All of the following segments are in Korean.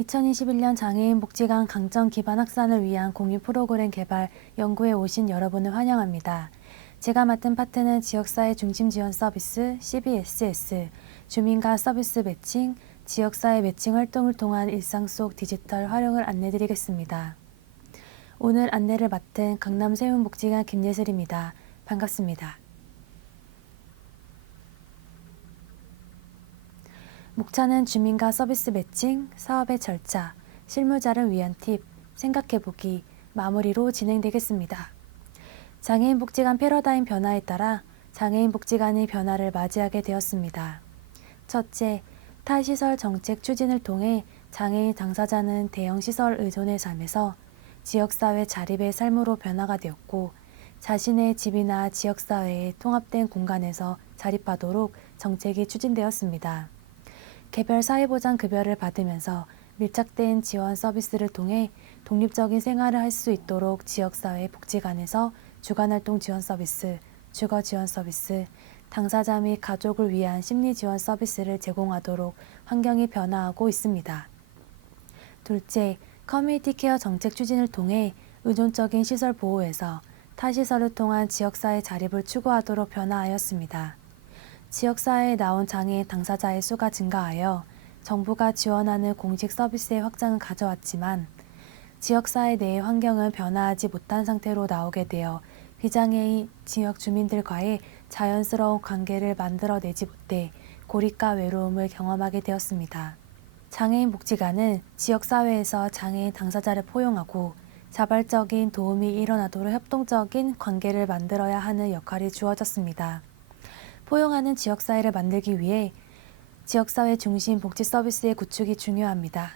2021년 장애인 복지관 강점 기반 확산을 위한 공유 프로그램 개발 연구에 오신 여러분을 환영합니다. 제가 맡은 파트는 지역사회 중심 지원 서비스 CBSS, 주민과 서비스 매칭, 지역사회 매칭 활동을 통한 일상 속 디지털 활용을 안내드리겠습니다. 오늘 안내를 맡은 강남 세운복지관 김예슬입니다. 반갑습니다. 목차는 주민과 서비스 매칭, 사업의 절차, 실무자를 위한 팁, 생각해보기, 마무리로 진행되겠습니다. 장애인 복지관 패러다임 변화에 따라 장애인 복지관의 변화를 맞이하게 되었습니다. 첫째, 타시설 정책 추진을 통해 장애인 당사자는 대형시설 의존의 삶에서 지역사회 자립의 삶으로 변화가 되었고, 자신의 집이나 지역사회의 통합된 공간에서 자립하도록 정책이 추진되었습니다. 개별 사회보장 급여를 받으면서 밀착된 지원 서비스를 통해 독립적인 생활을 할 수 있도록 지역사회 복지관에서 주간활동 지원 서비스, 주거 지원 서비스, 당사자 및 가족을 위한 심리 지원 서비스를 제공하도록 환경이 변화하고 있습니다. 둘째, 커뮤니티 케어 정책 추진을 통해 의존적인 시설 보호에서 타시설을 통한 지역사회 자립을 추구하도록 변화하였습니다. 지역사회에 나온 장애인 당사자의 수가 증가하여 정부가 지원하는 공식 서비스의 확장은 가져왔지만 지역사회 내의 환경은 변화하지 못한 상태로 나오게 되어 비장애인 지역 주민들과의 자연스러운 관계를 만들어내지 못해 고립과 외로움을 경험하게 되었습니다. 장애인 복지관은 지역사회에서 장애인 당사자를 포용하고 자발적인 도움이 일어나도록 협동적인 관계를 만들어야 하는 역할이 주어졌습니다. 포용하는 지역사회를 만들기 위해 지역사회 중심 복지 서비스의 구축이 중요합니다.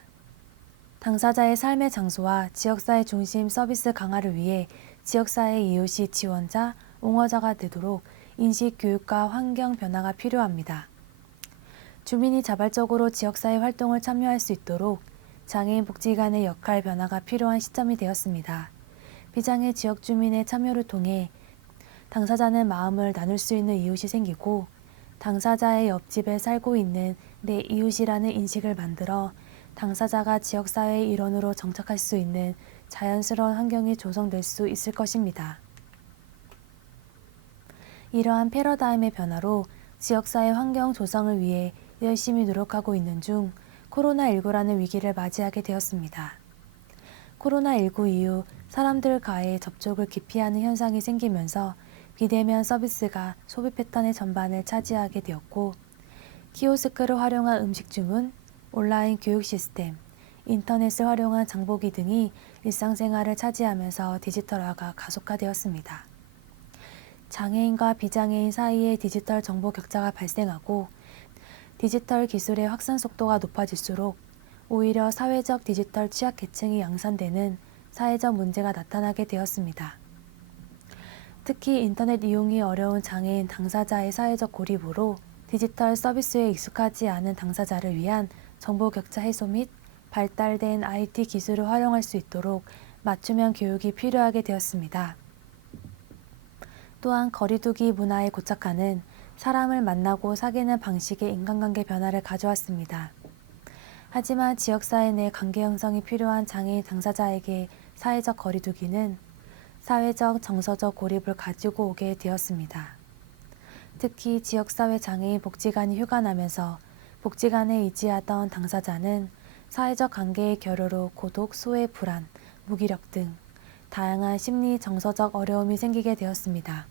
당사자의 삶의 장소와 지역사회 중심 서비스 강화를 위해 지역사회 이웃이 지원자, 옹호자가 되도록 인식 교육과 환경 변화가 필요합니다. 주민이 자발적으로 지역사회 활동을 참여할 수 있도록 장애인 복지관의 역할 변화가 필요한 시점이 되었습니다. 비장애 지역 주민의 참여를 통해 당사자는 마음을 나눌 수 있는 이웃이 생기고 당사자의 옆집에 살고 있는 내 이웃이라는 인식을 만들어 당사자가 지역사회의 일원으로 정착할 수 있는 자연스러운 환경이 조성될 수 있을 것입니다. 이러한 패러다임의 변화로 지역사회 환경 조성을 위해 열심히 노력하고 있는 중 코로나19라는 위기를 맞이하게 되었습니다. 코로나19 이후 사람들과의 접촉을 기피하는 현상이 생기면서 비대면 서비스가 소비 패턴의 전반을 차지하게 되었고, 키오스크를 활용한 음식 주문, 온라인 교육 시스템, 인터넷을 활용한 장보기 등이 일상생활을 차지하면서 디지털화가 가속화되었습니다. 장애인과 비장애인 사이의 디지털 정보 격차가 발생하고 디지털 기술의 확산 속도가 높아질수록 오히려 사회적 디지털 취약계층이 양산되는 사회적 문제가 나타나게 되었습니다. 특히 인터넷 이용이 어려운 장애인 당사자의 사회적 고립으로 디지털 서비스에 익숙하지 않은 당사자를 위한 정보 격차 해소 및 발달된 IT 기술을 활용할 수 있도록 맞춤형 교육이 필요하게 되었습니다. 또한 거리두기 문화에 고착하는 사람을 만나고 사귀는 방식의 인간관계 변화를 가져왔습니다. 하지만 지역사회 내 관계 형성이 필요한 장애인 당사자에게 사회적 거리두기는 사회적, 정서적 고립을 가지고 오게 되었습니다. 특히 지역사회 장애인 복지관이 휴관하면서 복지관에 의지하던 당사자는 사회적 관계의 결여로 고독, 소외, 불안, 무기력 등 다양한 심리, 정서적 어려움이 생기게 되었습니다.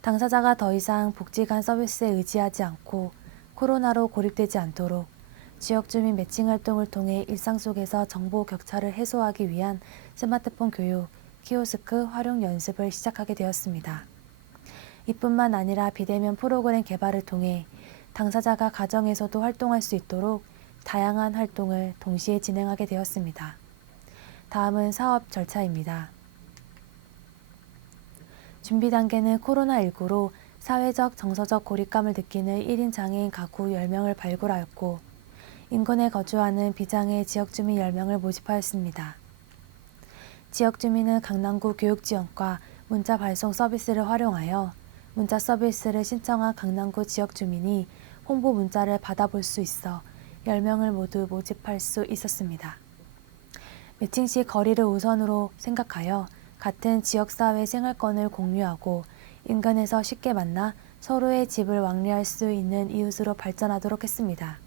당사자가 더 이상 복지관 서비스에 의지하지 않고 코로나로 고립되지 않도록 지역주민 매칭 활동을 통해 일상 속에서 정보 격차를 해소하기 위한 스마트폰 교육, 키오스크 활용 연습을 시작하게 되었습니다. 이뿐만 아니라 비대면 프로그램 개발을 통해 당사자가 가정에서도 활동할 수 있도록 다양한 활동을 동시에 진행하게 되었습니다. 다음은 사업 절차입니다. 준비 단계는 코로나19로 사회적, 정서적 고립감을 느끼는 1인 장애인 가구 10명을 발굴하였고, 인근에 거주하는 비장애 지역주민 10명을 모집하였습니다. 지역주민은 강남구 교육지원과 문자 발송 서비스를 활용하여 문자 서비스를 신청한 강남구 지역주민이 홍보 문자를 받아볼 수 있어 10명을 모두 모집할 수 있었습니다. 매칭 시 거리를 우선으로 생각하여 같은 지역사회 생활권을 공유하고 인근에서 쉽게 만나 서로의 집을 왕래할 수 있는 이웃으로 발전하도록 했습니다.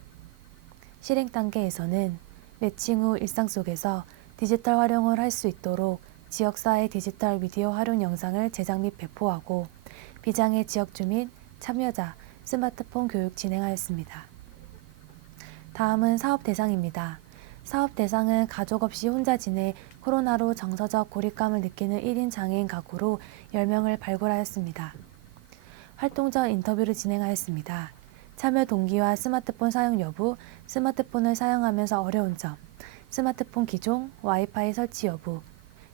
실행 단계에서는 매칭 후 일상 속에서 디지털 활용을 할 수 있도록 지역사회 디지털 미디어 활용 영상을 제작 및 배포하고 비장애 지역 주민, 참여자, 스마트폰 교육 진행하였습니다. 다음은 사업 대상입니다. 사업 대상은 가족 없이 혼자 지내 코로나로 정서적 고립감을 느끼는 1인 장애인 가구로 10명을 발굴하였습니다. 활동적 인터뷰를 진행하였습니다. 참여 동기와 스마트폰 사용 여부, 스마트폰을 사용하면서 어려운 점, 스마트폰 기종, 와이파이 설치 여부,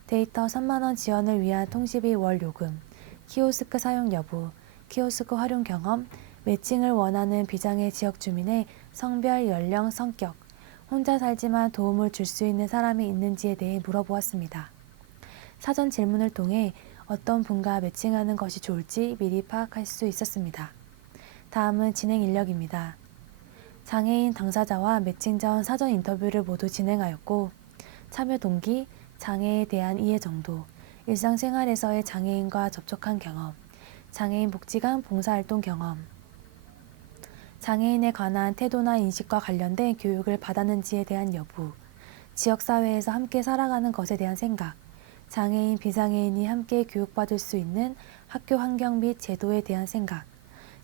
데이터 3만원 지원을 위한 통신비 월 요금, 키오스크 사용 여부, 키오스크 활용 경험, 매칭을 원하는 비장애 지역 주민의 성별, 연령, 성격, 혼자 살지만 도움을 줄 수 있는 사람이 있는지에 대해 물어보았습니다. 사전 질문을 통해 어떤 분과 매칭하는 것이 좋을지 미리 파악할 수 있었습니다. 다음은 진행 인력입니다. 장애인 당사자와 매칭 전 사전 인터뷰를 모두 진행하였고 참여 동기, 장애에 대한 이해 정도, 일상생활에서의 장애인과 접촉한 경험, 장애인 복지관 봉사활동 경험, 장애인에 관한 태도나 인식과 관련된 교육을 받았는지에 대한 여부, 지역사회에서 함께 살아가는 것에 대한 생각, 장애인, 비장애인이 함께 교육받을 수 있는 학교 환경 및 제도에 대한 생각,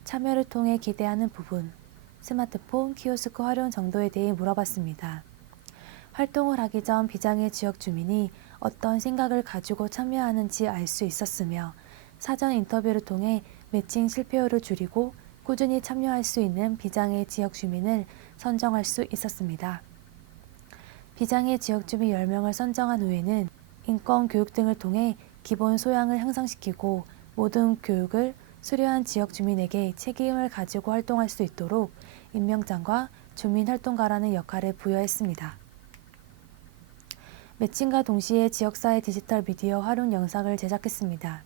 참여를 통해 기대하는 부분, 스마트폰, 키오스크 활용 정도에 대해 물어봤습니다. 활동을 하기 전 비장애 지역 주민이 어떤 생각을 가지고 참여하는지 알 수 있었으며 사전 인터뷰를 통해 매칭 실패율을 줄이고 꾸준히 참여할 수 있는 비장애 지역 주민을 선정할 수 있었습니다. 비장애 지역 주민 10명을 선정한 후에는 인권 교육 등을 통해 기본 소양을 향상시키고 모든 교육을 수료한 지역 주민에게 책임을 가지고 활동할 수 있도록 임명장과 주민활동가라는 역할을 부여했습니다. 매칭과 동시에 지역사회 디지털 미디어 활용 영상을 제작했습니다.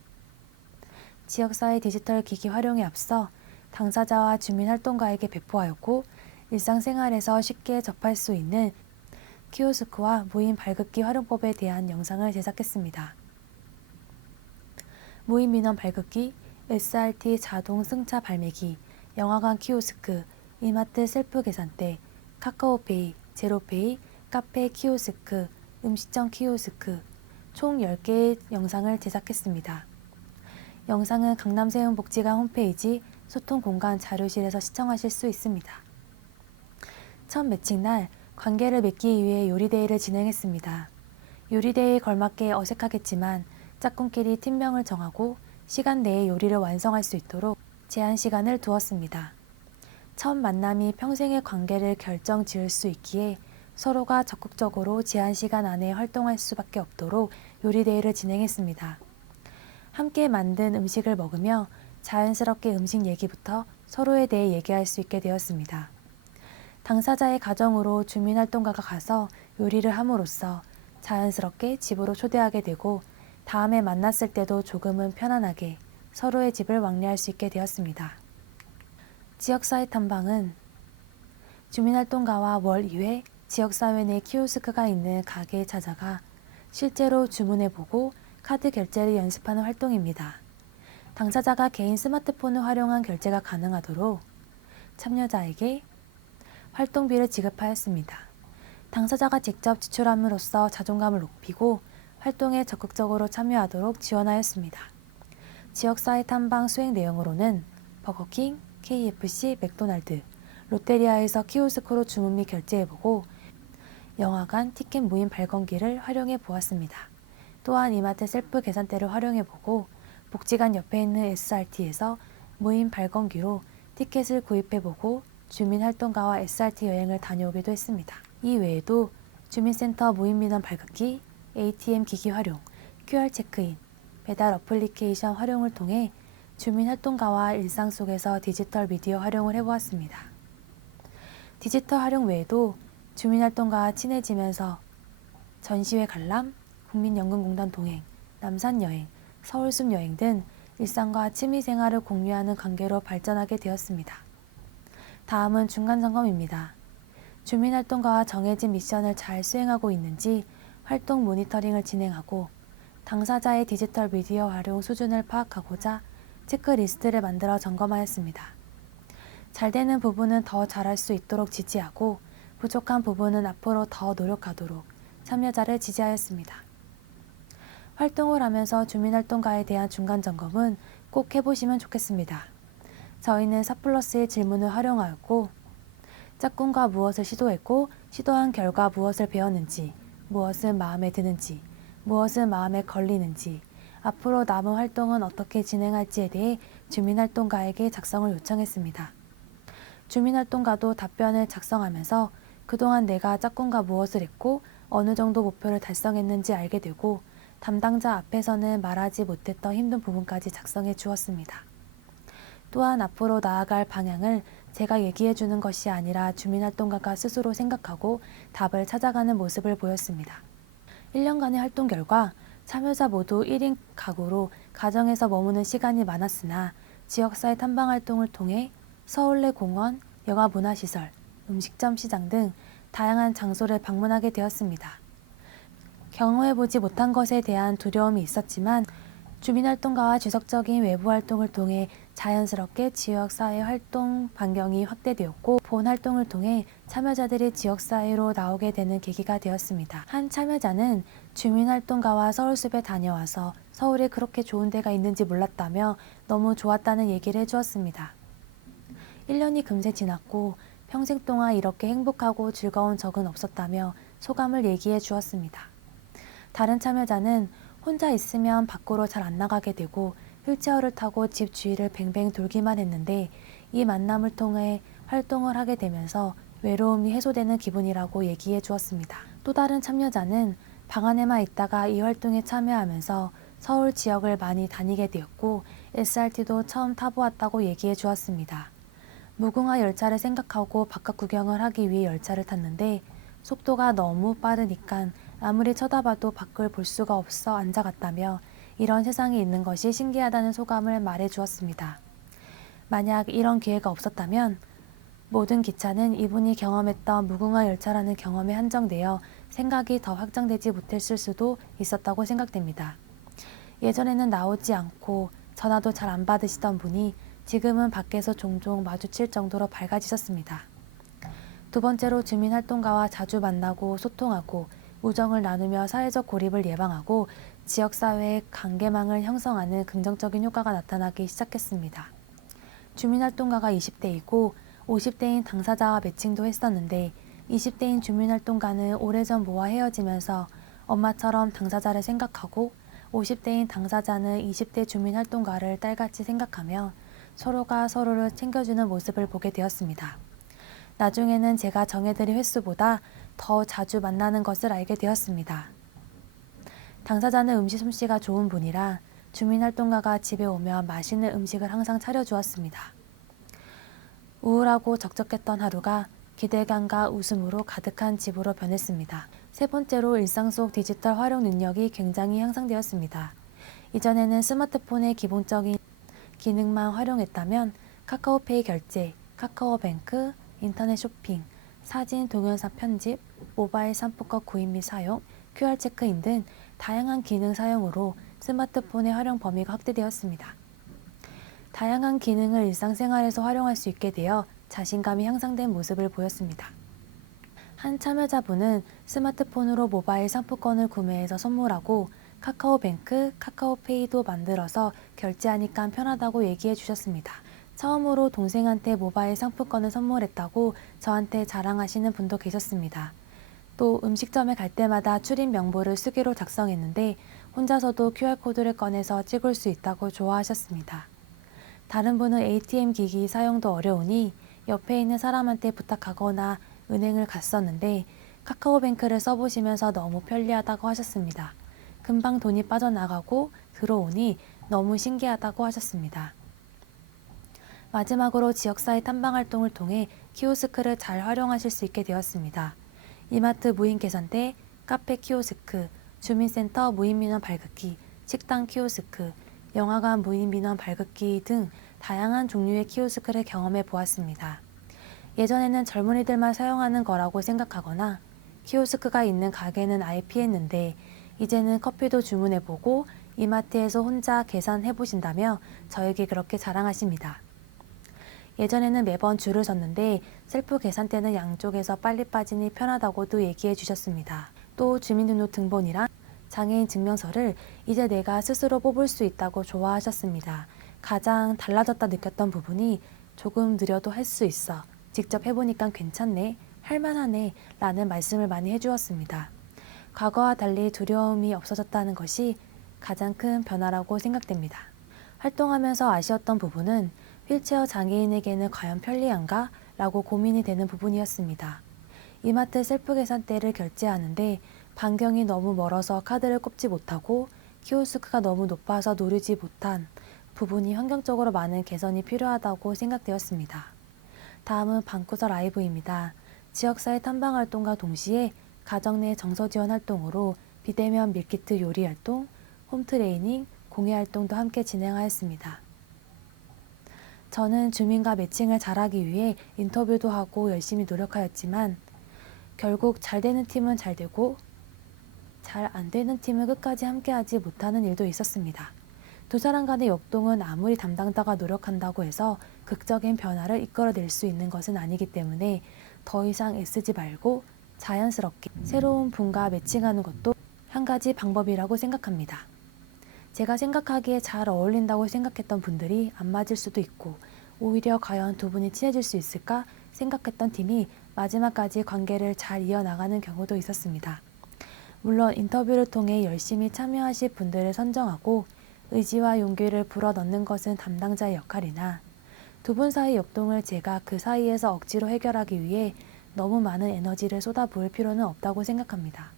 지역사회 디지털 기기 활용에 앞서 당사자와 주민활동가에게 배포하였고 일상생활에서 쉽게 접할 수 있는 키오스크와 무인 발급기 활용법에 대한 영상을 제작했습니다. 무인 민원 발급기, SRT 자동 승차 발매기, 영화관 키오스크, 이마트 셀프 계산대, 카카오페이, 제로페이, 카페 키오스크, 음식점 키오스크, 총 10개의 영상을 제작했습니다. 영상은 강남세운복지관 홈페이지 소통공간 자료실에서 시청하실 수 있습니다. 첫 매칭날 관계를 맺기 위해 요리데이를 진행했습니다. 요리데이에 걸맞게 어색하겠지만 짝꿍끼리 팀명을 정하고 시간 내에 요리를 완성할 수 있도록 제한 시간을 두었습니다. 첫 만남이 평생의 관계를 결정 지을 수 있기에 서로가 적극적으로 제한 시간 안에 활동할 수밖에 없도록 요리데이를 진행했습니다. 함께 만든 음식을 먹으며 자연스럽게 음식 얘기부터 서로에 대해 얘기할 수 있게 되었습니다. 당사자의 가정으로 주민활동가가 가서 요리를 함으로써 자연스럽게 집으로 초대하게 되고 다음에 만났을 때도 조금은 편안하게 서로의 집을 왕래할 수 있게 되었습니다. 지역사회 탐방은 주민활동가와 월 2회 지역사회 내 키오스크가 있는 가게에 찾아가 실제로 주문해보고 카드 결제를 연습하는 활동입니다. 당사자가 개인 스마트폰을 활용한 결제가 가능하도록 참여자에게 활동비를 지급하였습니다. 당사자가 직접 지출함으로써 자존감을 높이고 활동에 적극적으로 참여하도록 지원하였습니다. 지역사회 탐방 수행 내용으로는 버거킹, KFC, 맥도날드, 롯데리아에서 키오스크로 주문 및 결제해보고 영화관 티켓 무인 발권기를 활용해 보았습니다. 또한 이마트 셀프 계산대를 활용해보고 복지관 옆에 있는 SRT에서 무인 발권기로 티켓을 구입해보고 주민활동가와 SRT 여행을 다녀오기도 했습니다. 이 외에도 주민센터 무인민원 발급기, ATM 기기 활용, QR 체크인, 배달 어플리케이션 활용을 통해 주민활동가와 일상 속에서 디지털 미디어 활용을 해보았습니다. 디지털 활용 외에도 주민활동가와 친해지면서 전시회 관람, 국민연금공단 동행, 남산여행, 서울숲 여행 등 일상과 취미생활을 공유하는 관계로 발전하게 되었습니다. 다음은 중간점검입니다. 주민활동가와 정해진 미션을 잘 수행하고 있는지 활동 모니터링을 진행하고 당사자의 디지털 미디어 활용 수준을 파악하고자 체크리스트를 만들어 점검하였습니다. 잘 되는 부분은 더 잘할 수 있도록 지지하고 부족한 부분은 앞으로 더 노력하도록 참여자를 지지하였습니다. 활동을 하면서 주민활동가에 대한 중간점검은 꼭 해보시면 좋겠습니다. 저희는 4+1 질문을 활용하였고 짝꿍과 무엇을 시도했고 시도한 결과 무엇을 배웠는지, 무엇은 마음에 드는지, 무엇은 마음에 걸리는지, 앞으로 남은 활동은 어떻게 진행할지에 대해 주민활동가에게 작성을 요청했습니다. 주민활동가도 답변을 작성하면서 그동안 내가 짝꿍과 무엇을 했고 어느 정도 목표를 달성했는지 알게 되고 담당자 앞에서는 말하지 못했던 힘든 부분까지 작성해 주었습니다. 또한 앞으로 나아갈 방향을 제가 얘기해 주는 것이 아니라 주민활동가가 스스로 생각하고 답을 찾아가는 모습을 보였습니다. 1년간의 활동 결과 참여자 모두 1인 가구로 가정에서 머무는 시간이 많았으나 지역사회 탐방활동을 통해 서울 내 공원, 여가문화시설, 음식점 시장 등 다양한 장소를 방문하게 되었습니다. 경험해보지 못한 것에 대한 두려움이 있었지만 주민활동가와 지속적인 외부활동을 통해 자연스럽게 지역사회 활동 반경이 확대되었고 본 활동을 통해 참여자들이 지역사회로 나오게 되는 계기가 되었습니다. 한 참여자는 주민활동가와 서울숲에 다녀와서 서울에 그렇게 좋은 데가 있는지 몰랐다며 너무 좋았다는 얘기를 해주었습니다. 1년이 금세 지났고 평생 동안 이렇게 행복하고 즐거운 적은 없었다며 소감을 얘기해 주었습니다. 다른 참여자는 혼자 있으면 밖으로 잘 안 나가게 되고 휠체어를 타고 집 주위를 뱅뱅 돌기만 했는데 이 만남을 통해 활동을 하게 되면서 외로움이 해소되는 기분이라고 얘기해 주었습니다. 또 다른 참여자는 방 안에만 있다가 이 활동에 참여하면서 서울 지역을 많이 다니게 되었고 SRT도 처음 타보았다고 얘기해 주었습니다. 무궁화 열차를 생각하고 바깥 구경을 하기 위해 열차를 탔는데 속도가 너무 빠르니까 아무리 쳐다봐도 밖을 볼 수가 없어 앉아갔다며 이런 세상이 있는 것이 신기하다는 소감을 말해 주었습니다. 만약 이런 기회가 없었다면 모든 기차는 이분이 경험했던 무궁화 열차라는 경험에 한정되어 생각이 더 확장되지 못했을 수도 있었다고 생각됩니다. 예전에는 나오지 않고 전화도 잘 안 받으시던 분이 지금은 밖에서 종종 마주칠 정도로 밝아지셨습니다. 두 번째로 주민활동가와 자주 만나고 소통하고 우정을 나누며 사회적 고립을 예방하고 지역사회의 관계망을 형성하는 긍정적인 효과가 나타나기 시작했습니다. 주민활동가가 20대이고 50대인 당사자와 매칭도 했었는데 20대인 주민활동가는 오래전 모와 헤어지면서 엄마처럼 당사자를 생각하고 50대인 당사자는 20대 주민활동가를 딸같이 생각하며 서로가 서로를 챙겨주는 모습을 보게 되었습니다. 나중에는 제가 정해드린 횟수보다 더 자주 만나는 것을 알게 되었습니다. 당사자는 음식 솜씨가 좋은 분이라 주민활동가가 집에 오면 맛있는 음식을 항상 차려주었습니다. 우울하고 적적했던 하루가 기대감과 웃음으로 가득한 집으로 변했습니다. 세 번째로 일상 속 디지털 활용 능력이 굉장히 향상되었습니다. 이전에는 스마트폰의 기본적인 기능만 활용했다면 카카오페이 결제, 카카오뱅크, 인터넷 쇼핑, 사진, 동영상 편집, 모바일 상품권 구입 및 사용, QR 체크인 등 다양한 기능 사용으로 스마트폰의 활용 범위가 확대되었습니다. 다양한 기능을 일상생활에서 활용할 수 있게 되어 자신감이 향상된 모습을 보였습니다. 한 참여자분은 스마트폰으로 모바일 상품권을 구매해서 선물하고 카카오뱅크, 카카오페이도 만들어서 결제하니까 편하다고 얘기해 주셨습니다. 처음으로 동생한테 모바일 상품권을 선물했다고 저한테 자랑하시는 분도 계셨습니다. 또 음식점에 갈 때마다 출입 명부를 수기로 작성했는데 혼자서도 QR코드를 꺼내서 찍을 수 있다고 좋아하셨습니다. 다른 분은 ATM 기기 사용도 어려우니 옆에 있는 사람한테 부탁하거나 은행을 갔었는데 카카오뱅크를 써보시면서 너무 편리하다고 하셨습니다. 금방 돈이 빠져나가고 들어오니 너무 신기하다고 하셨습니다. 마지막으로 지역사회 탐방활동을 통해 키오스크를 잘 활용하실 수 있게 되었습니다. 이마트 무인 계산대, 카페 키오스크, 주민센터 무인민원 발급기, 식당 키오스크, 영화관 무인민원 발급기 등 다양한 종류의 키오스크를 경험해 보았습니다. 예전에는 젊은이들만 사용하는 거라고 생각하거나 키오스크가 있는 가게는 아예 피했는데 이제는 커피도 주문해보고 이마트에서 혼자 계산해보신다며 저에게 그렇게 자랑하십니다. 예전에는 매번 줄을 섰는데 셀프 계산대는 양쪽에서 빨리 빠지니 편하다고도 얘기해 주셨습니다. 또 주민등록등본이랑 장애인 증명서를 이제 내가 스스로 뽑을 수 있다고 좋아하셨습니다. 가장 달라졌다 느꼈던 부분이 조금 느려도 할 수 있어. 직접 해보니까 괜찮네. 할만하네. 라는 말씀을 많이 해주었습니다. 과거와 달리 두려움이 없어졌다는 것이 가장 큰 변화라고 생각됩니다. 활동하면서 아쉬웠던 부분은 휠체어 장애인에게는 과연 편리한가? 라고 고민이 되는 부분이었습니다. 이마트 셀프 계산대를 결제하는데 반경이 너무 멀어서 카드를 꼽지 못하고 키오스크가 너무 높아서 누르지 못한 부분이 환경적으로 많은 개선이 필요하다고 생각되었습니다. 다음은 방구석 라이브입니다. 지역사회 탐방 활동과 동시에 가정 내 정서 지원 활동으로 비대면 밀키트 요리 활동, 홈트레이닝, 공예 활동도 함께 진행하였습니다. 저는 주민과 매칭을 잘하기 위해 인터뷰도 하고 열심히 노력하였지만 결국 잘 되는 팀은 잘 되고 잘 안 되는 팀은 끝까지 함께하지 못하는 일도 있었습니다. 두 사람 간의 역동은 아무리 담당자가 노력한다고 해서 극적인 변화를 이끌어낼 수 있는 것은 아니기 때문에 더 이상 애쓰지 말고 자연스럽게 새로운 분과 매칭하는 것도 한 가지 방법이라고 생각합니다. 제가 생각하기에 잘 어울린다고 생각했던 분들이 안 맞을 수도 있고 오히려 과연 두 분이 친해질 수 있을까 생각했던 팀이 마지막까지 관계를 잘 이어나가는 경우도 있었습니다. 물론 인터뷰를 통해 열심히 참여하실 분들을 선정하고 의지와 용기를 불어넣는 것은 담당자의 역할이나 두 분 사이 역동을 제가 그 사이에서 억지로 해결하기 위해 너무 많은 에너지를 쏟아부을 필요는 없다고 생각합니다.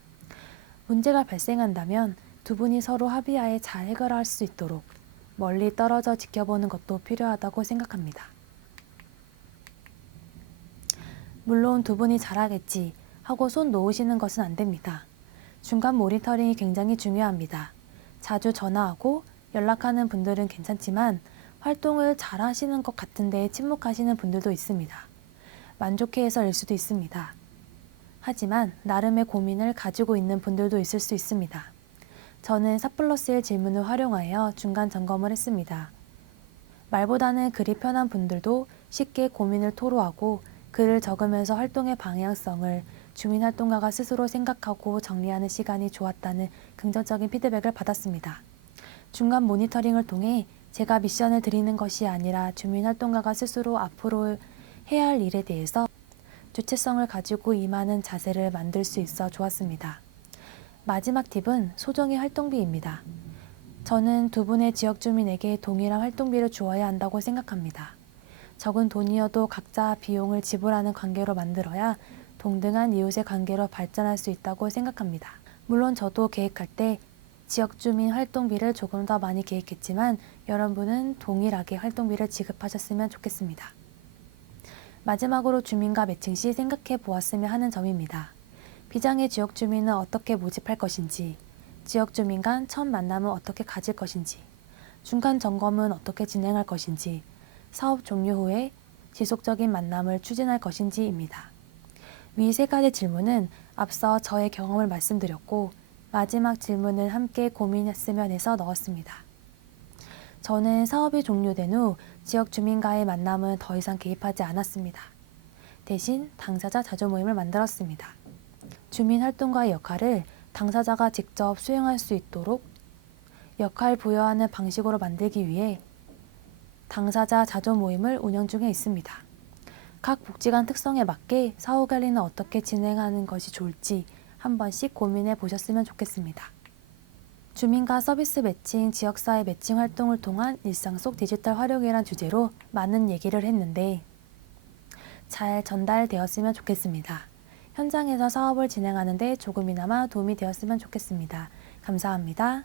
문제가 발생한다면 두 분이 서로 합의하에 잘 해결할 수 있도록 멀리 떨어져 지켜보는 것도 필요하다고 생각합니다. 물론 두 분이 잘하겠지 하고 손 놓으시는 것은 안 됩니다. 중간 모니터링이 굉장히 중요합니다. 자주 전화하고 연락하는 분들은 괜찮지만 활동을 잘 하시는 것 같은데 침묵하시는 분들도 있습니다. 만족해해서일 수도 있습니다. 하지만 나름의 고민을 가지고 있는 분들도 있을 수 있습니다. 저는 4+1 질문을 활용하여 중간 점검을 했습니다. 말보다는 글이 편한 분들도 쉽게 고민을 토로하고 글을 적으면서 활동의 방향성을 주민활동가가 스스로 생각하고 정리하는 시간이 좋았다는 긍정적인 피드백을 받았습니다. 중간 모니터링을 통해 제가 미션을 드리는 것이 아니라 주민활동가가 스스로 앞으로 해야 할 일에 대해서 주체성을 가지고 임하는 자세를 만들 수 있어 좋았습니다. 마지막 팁은 소정의 활동비입니다. 저는 두 분의 지역 주민에게 동일한 활동비를 주어야 한다고 생각합니다. 적은 돈이어도 각자 비용을 지불하는 관계로 만들어야 동등한 이웃의 관계로 발전할 수 있다고 생각합니다. 물론 저도 계획할 때 지역 주민 활동비를 조금 더 많이 계획했지만 여러분은 동일하게 활동비를 지급하셨으면 좋겠습니다. 마지막으로 주민과 매칭 시 생각해 보았으면 하는 점입니다. 비장애 지역 주민은 어떻게 모집할 것인지, 지역 주민 간 첫 만남은 어떻게 가질 것인지, 중간 점검은 어떻게 진행할 것인지, 사업 종료 후에 지속적인 만남을 추진할 것인지입니다. 위 세 가지 질문은 앞서 저의 경험을 말씀드렸고 마지막 질문을 함께 고민했으면 해서 넣었습니다. 저는 사업이 종료된 후 지역 주민과의 만남은 더 이상 개입하지 않았습니다. 대신 당사자 자조 모임을 만들었습니다. 주민 활동가의 역할을 당사자가 직접 수행할 수 있도록 역할 부여하는 방식으로 만들기 위해 당사자 자조 모임을 운영 중에 있습니다. 각 복지관 특성에 맞게 사후 관리는 어떻게 진행하는 것이 좋을지 한 번씩 고민해 보셨으면 좋겠습니다. 주민과 서비스 매칭, 지역사회 매칭 활동을 통한 일상 속 디지털 활용이란 주제로 많은 얘기를 했는데 잘 전달되었으면 좋겠습니다. 현장에서 사업을 진행하는 데 조금이나마 도움이 되었으면 좋겠습니다. 감사합니다.